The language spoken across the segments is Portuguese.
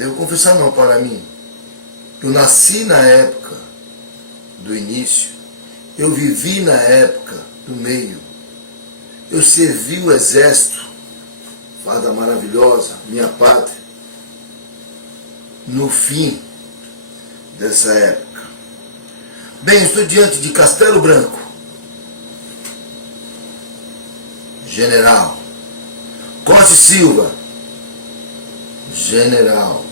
Devo confessar não para mim. Eu nasci na época do início. Eu vivi na época do meio. Eu servi o exército, farda maravilhosa, minha pátria, no fim dessa época. Bem, estou diante de Castelo Branco, general. Costa e Silva, general.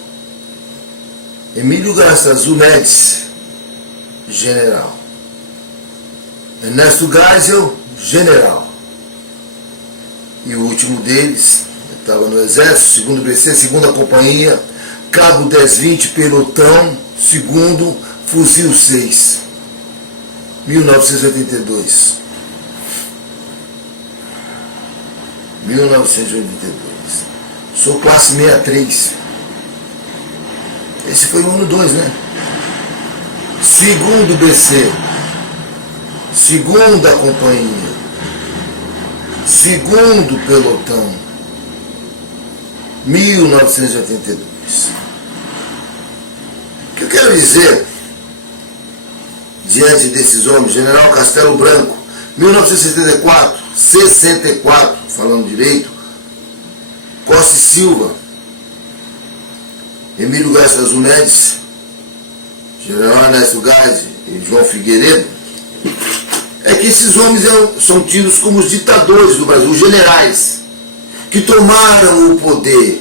Emílio Garçazu Médici, general. Ernesto Geisel, general. E o último deles, estava no Exército, segundo BC, segunda companhia, Cabo 1020, pelotão, segundo, fuzil 6, 1982. 1982. Sou classe 63. Esse foi o ano 2, né? Segundo BC, segunda companhia, segundo pelotão, 1982. O que eu quero dizer diante desses homens? General Castelo Branco, 1964, 64, falando direito, Costa e Silva, Emílio Garçazu Médici, General Ernesto Geisel e João Figueiredo, é que esses homens são tidos como os ditadores do Brasil, os generais, que tomaram o poder.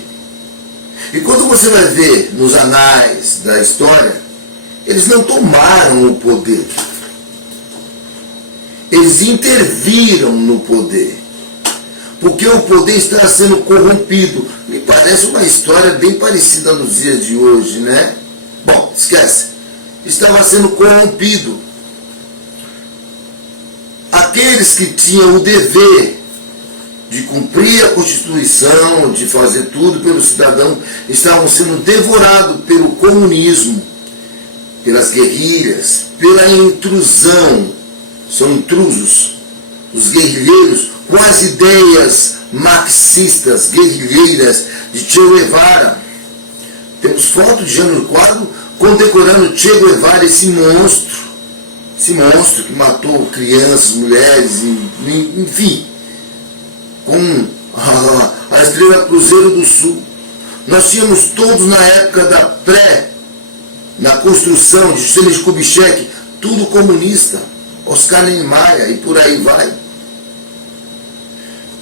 E quando você vai ver nos anais da história, eles não tomaram o poder. Eles interviram no poder. Porque o poder está sendo corrompido. Me parece uma história bem parecida nos dias de hoje, né? Bom, esquece. Estava sendo corrompido. Aqueles que tinham o dever de cumprir a Constituição, de fazer tudo pelo cidadão, estavam sendo devorados pelo comunismo, pelas guerrilhas, pela intrusão. São intrusos, os guerrilheiros, com as ideias marxistas, guerrilheiras de Che Guevara. Temos foto de Jânio Quadro condecorando Che Guevara, esse monstro que matou crianças, mulheres, enfim, com a estrela Cruzeiro do Sul. Nós tínhamos todos na época na construção de Juscelino Kubitschek, tudo comunista, Oscar Niemeyer e por aí vai.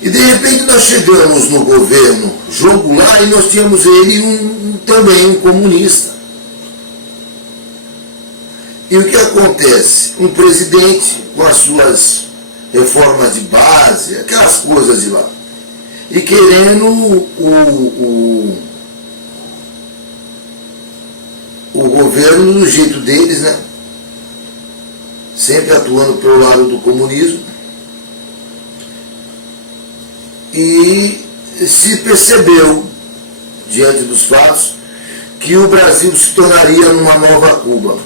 E de repente nós chegamos no governo João Goulart e nós tínhamos ele também um comunista. E o que acontece? Um presidente com as suas reformas de base, aquelas coisas de lá, e querendo o governo do jeito deles, né? Sempre atuando pelo lado do comunismo. E se percebeu, diante dos fatos, que o Brasil se tornaria numa nova Cuba.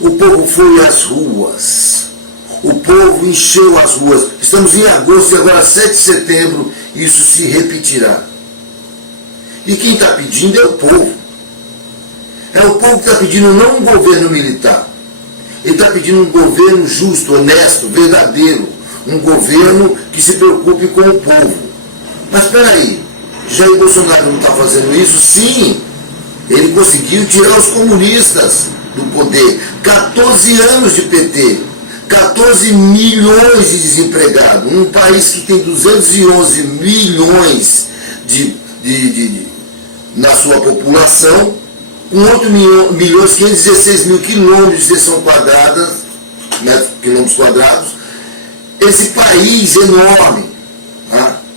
O povo foi às ruas, o povo encheu as ruas. Estamos em agosto e agora 7 de setembro, isso se repetirá. E quem está pedindo é o povo. É o povo que está pedindo não um governo militar. Ele está pedindo um governo justo, honesto, verdadeiro. Um governo que se preocupe com o povo. Mas espera aí, Jair Bolsonaro não está fazendo isso? Sim, ele conseguiu tirar os comunistas do poder. 14 anos de PT, 14 milhões de desempregados. Um país que tem 211 milhões na sua população, com 8 milhões 516 mil quilômetros de extensão quadrada, quilômetros quadrados. Esse país enorme,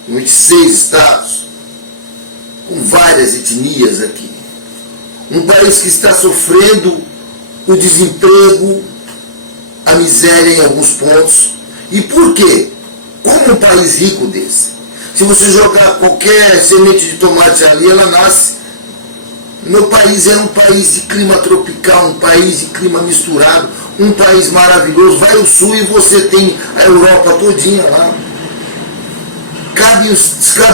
com 26 estados, com várias etnias aqui. Um país que está sofrendo o desemprego, a miséria em alguns pontos. E por quê? Como um país rico desse? Se você jogar qualquer semente de tomate ali, ela nasce. Meu país é um país de clima tropical, um país de clima misturado, um país maravilhoso. Vai ao sul e você tem a Europa todinha lá. Cabe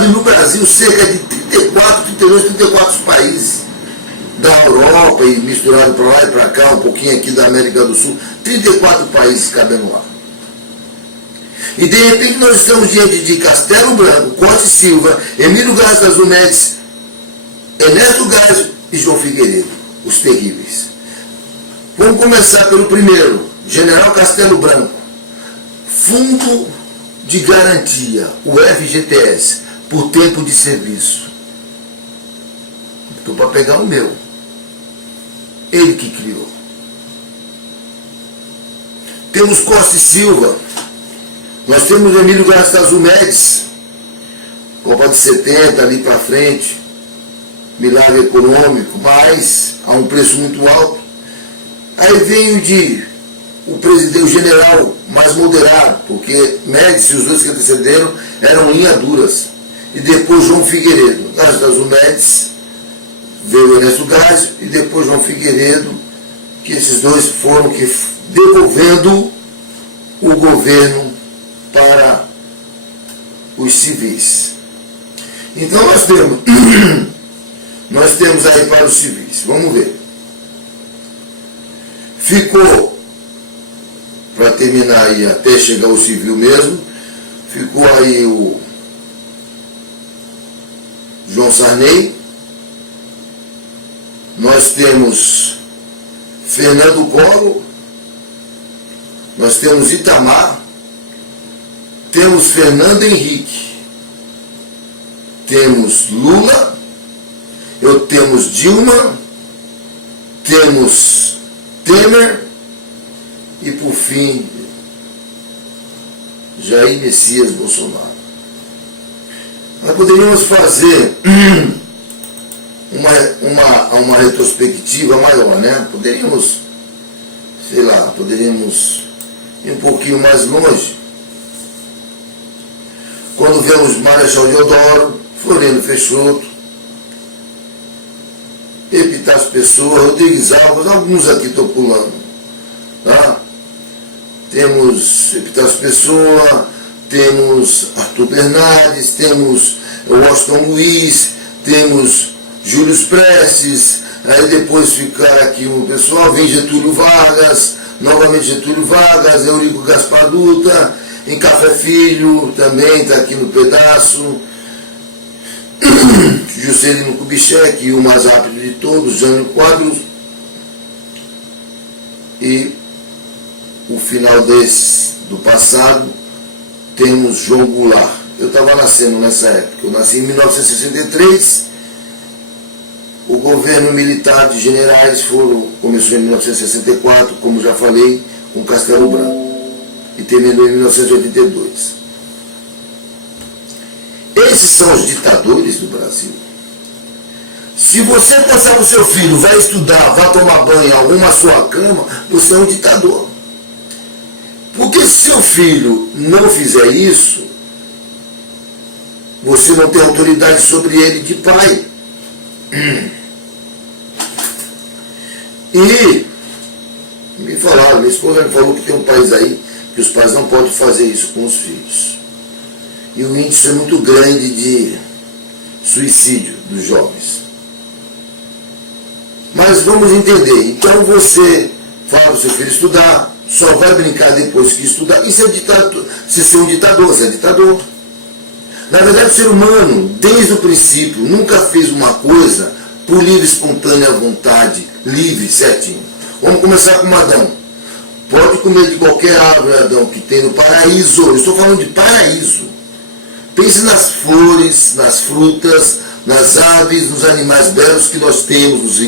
no Brasil cerca de 34 países. da Europa e misturado para lá e para cá, um pouquinho aqui da América do Sul, 34 países cabendo lá. E de repente nós estamos diante de Castelo Branco, Costa e Silva, Emílio Garrastazu Médici, Ernesto Geisel e João Figueiredo, os terríveis. Vamos começar pelo primeiro, General Castelo Branco. Fundo de Garantia, o FGTS, por tempo de serviço. Estou para pegar o meu. Ele que criou. Temos Costa e Silva. Nós temos Emílio Garrastazu Médici, Copa de 70 ali para frente, milagre econômico, mas a um preço muito alto. Aí veio o presidente, o general mais moderado, porque Médici e os dois que antecederam eram linhas duras. E depois João Figueiredo. Garrastazu Médici, veio Ernesto Geisel e depois João Figueiredo, que esses dois foram que devolvendo o governo para os civis. Então nós temos aí para os civis. Vamos ver. Ficou, para terminar aí, até chegar o civil mesmo, ficou aí o João Sarney. Nós temos Fernando Collor, nós temos Itamar, temos Fernando Henrique, temos Lula, temos Dilma, temos Temer e, por fim, Jair Messias Bolsonaro. Nós poderíamos fazer uma retrospectiva maior, né? Poderíamos ir um pouquinho mais longe. Quando vemos Marechal Deodoro, Floriano Peixoto, Epitácio Pessoa, Rodrigues Alves, alguns aqui estou pulando. Tá? Temos Epitácio Pessoa, temos Arthur Bernardes, temos Washington Luiz, temos Júlio Prestes, aí depois ficar aqui um pessoal, vem Getúlio Vargas, novamente Getúlio Vargas, Eurico Gaspar Dutra, em Café Filho, também está aqui no pedaço, Juscelino Kubitschek, o mais rápido de todos, Jânio Quadros, e o final do passado, temos João Goulart. Eu estava nascendo nessa época, eu nasci em 1963, o governo militar de generais começou em 1964, como já falei, com Castelo Branco, e terminou em 1982. Esses são os ditadores do Brasil. Se você passar para o seu filho, vai estudar, vai tomar banho, arruma a sua cama, você é um ditador. Porque se seu filho não fizer isso, você não tem autoridade sobre ele de pai. E minha esposa me falou que tem um país aí que os pais não podem fazer isso com os filhos. E o índice é muito grande de suicídio dos jovens. Mas vamos entender. Então você fala para o seu filho estudar, só vai brincar depois que estudar. Isso é ditador. Se ser um ditador, você é ditador. Na verdade, o ser humano, desde o princípio, nunca fez uma coisa por livre, espontânea vontade, livre, certinho. Vamos começar com Adão. Pode comer de qualquer árvore, Adão, que tem no paraíso. Eu estou falando de paraíso. Pense nas flores, nas frutas, nas aves, nos animais belos que nós temos,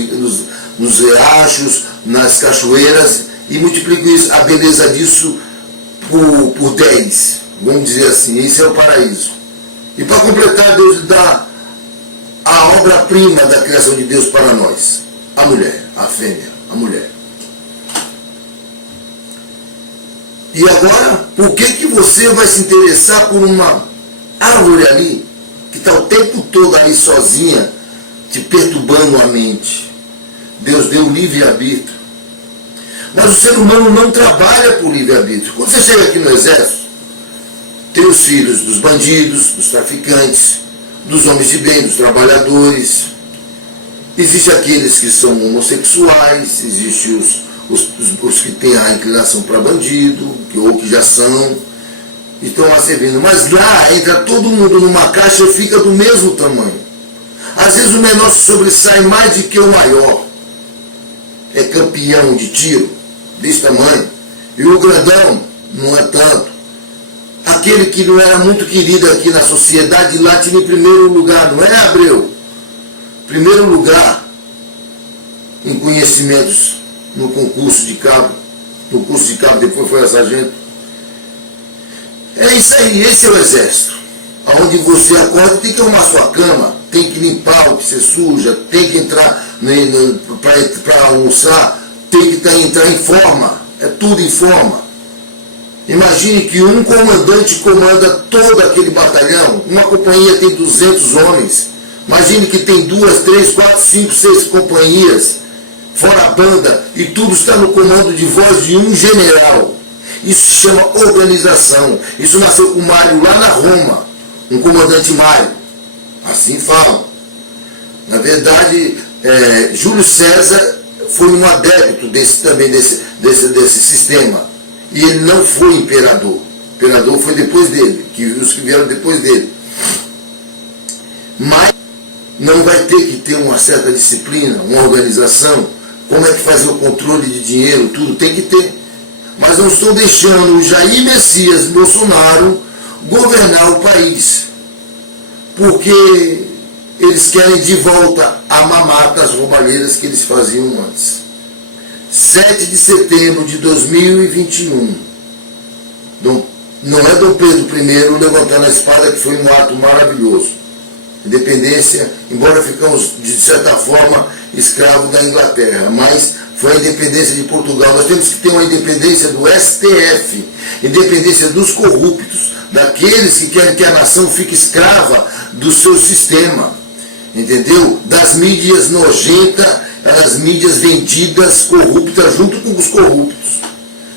nos riachos, nas cachoeiras, e multiplique isso, a beleza disso por 10. Vamos dizer assim, esse é o paraíso. E para completar, Deus dá a obra-prima da criação de Deus para nós. A mulher, a fêmea, a mulher. E agora, por que você vai se interessar por uma árvore ali, que está o tempo todo ali sozinha, te perturbando a mente? Deus deu livre-arbítrio. Mas o ser humano não trabalha por livre-arbítrio. Quando você chega aqui no exército, tem os filhos dos bandidos, dos traficantes, dos homens de bem, dos trabalhadores. Existem aqueles que são homossexuais, existem os que têm a inclinação para bandido, ou que já são, e estão lá servindo. Mas lá entra todo mundo numa caixa e fica do mesmo tamanho. Às vezes o menor se sobressai mais do que o maior. É campeão de tiro, desse tamanho. E o grandão não é tanto. Aquele que não era muito querido aqui na sociedade, lá tinha em primeiro lugar, não é, Abreu? Primeiro lugar em conhecimentos no concurso de cabo. No curso de cabo, depois foi a sargento. É isso aí, esse é o exército. Onde você acorda, tem que arrumar sua cama, tem que limpar o que você suja, tem que entrar para almoçar, tem que entrar em forma, é tudo em forma. Imagine que um comandante comanda todo aquele batalhão, uma companhia tem 200 homens, imagine que tem 2, 3, 4, 5, 6 companhias, fora a banda, e tudo está no comando de voz de um general. Isso se chama organização. Isso nasceu com Mário lá na Roma, um comandante Mário. Assim falam. Na verdade, Júlio César foi um adepto desse sistema. E ele não foi imperador. O imperador foi depois dele, os que vieram depois dele. Mas não vai ter que ter uma certa disciplina, uma organização. Como é que fazer o controle de dinheiro, tudo tem que ter. Mas não estão deixando o Jair Messias Bolsonaro governar o país. Porque eles querem de volta a mamata, as roubalheiras que eles faziam antes. 7 de setembro de 2021. Não é Dom Pedro I levantando a espada, que foi um ato maravilhoso. Independência, embora ficamos, de certa forma, escravos da Inglaterra, mas foi a independência de Portugal. Nós temos que ter uma independência do STF, independência dos corruptos, daqueles que querem que a nação fique escrava do seu sistema, entendeu? Das mídias nojentas, as mídias vendidas, corruptas, junto com os corruptos.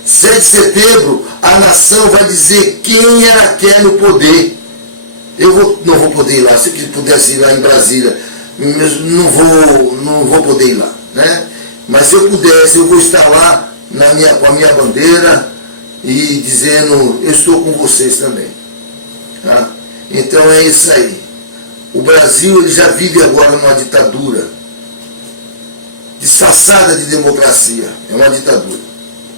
7 de setembro, a nação vai dizer quem ela quer no poder. Não vou poder ir lá, se eu pudesse ir lá em Brasília, não vou poder ir lá, né? Mas se eu pudesse, eu vou estar lá com a minha bandeira e dizendo, eu estou com vocês também. Tá? Então é isso aí. O Brasil ele já vive agora numa ditadura, disfarçada de democracia, é uma ditadura.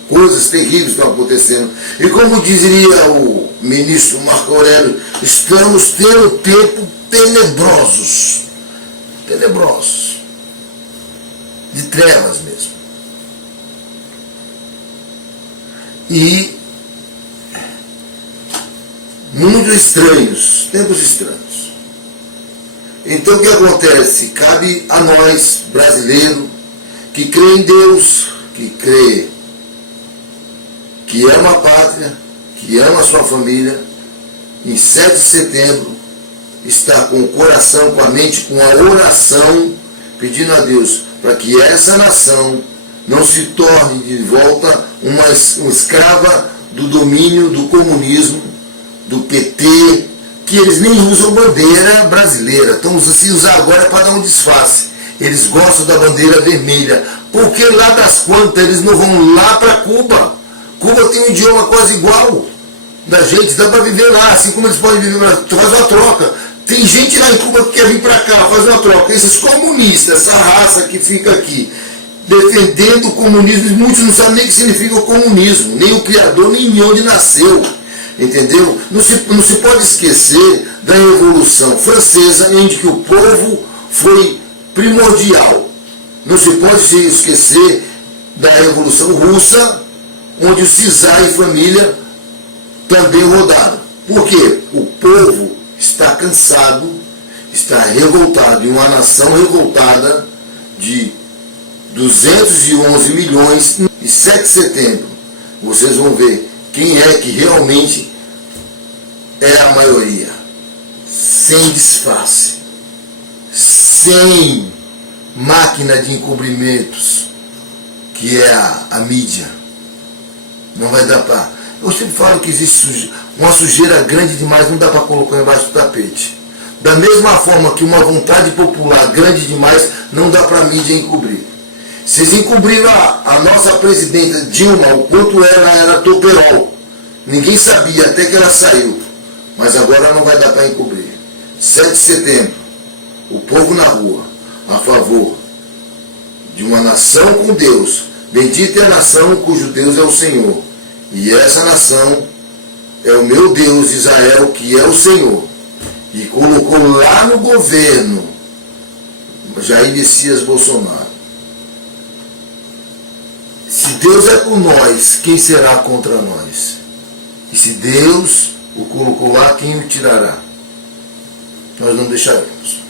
Coisas terríveis estão acontecendo. E como diria o ministro Marco Aurélio, estamos tendo tempos tenebrosos. Tenebrosos. De trevas mesmo. E muito estranhos, tempos estranhos. Então o que acontece? Cabe a nós, brasileiros, que crê em Deus, que ama a pátria, que ama a sua família, em 7 de setembro, está com o coração, com a mente, com a oração, pedindo a Deus para que essa nação não se torne de volta uma escrava do domínio do comunismo, do PT, que eles nem usam bandeira brasileira, estão se usar agora para dar um disfarce. Eles gostam da bandeira vermelha, porque lá das quantas eles não vão lá para Cuba. Cuba tem um idioma quase igual da gente, dá para viver lá, assim como eles podem viver lá, faz uma troca. Tem gente lá em Cuba que quer vir para cá, faz uma troca. Esses comunistas, essa raça que fica aqui, defendendo o comunismo, muitos não sabem nem o que significa o comunismo, nem o criador, nem onde nasceu. Entendeu? Não se pode esquecer da Revolução Francesa, em que o povo foi primordial. Não se pode se esquecer da Revolução Russa, onde o Czar e família também rodaram. Por quê? O povo está cansado, está revoltado, e uma nação revoltada de 211 milhões. E 7 de setembro, vocês vão ver quem é que realmente é a maioria, sem disfarce, sem máquina de encobrimentos, que é a mídia. Não vai dar para... Eu sempre falo que existe uma sujeira grande demais, não dá para colocar embaixo do tapete. Da mesma forma que uma vontade popular grande demais não dá para a mídia encobrir. Vocês encobriram a nossa presidenta Dilma, o quanto ela era toperol. Ninguém sabia até que ela saiu. Mas agora não vai dar para encobrir. 7 de setembro, o povo na rua, a favor de uma nação com Deus. Bendita é a nação cujo Deus é o Senhor. E essa nação é o meu Deus, Israel, que é o Senhor. E colocou lá no governo Jair Messias Bolsonaro. Se Deus é por nós, quem será contra nós? E se Deus o colocou lá, quem o tirará? Nós não deixaremos.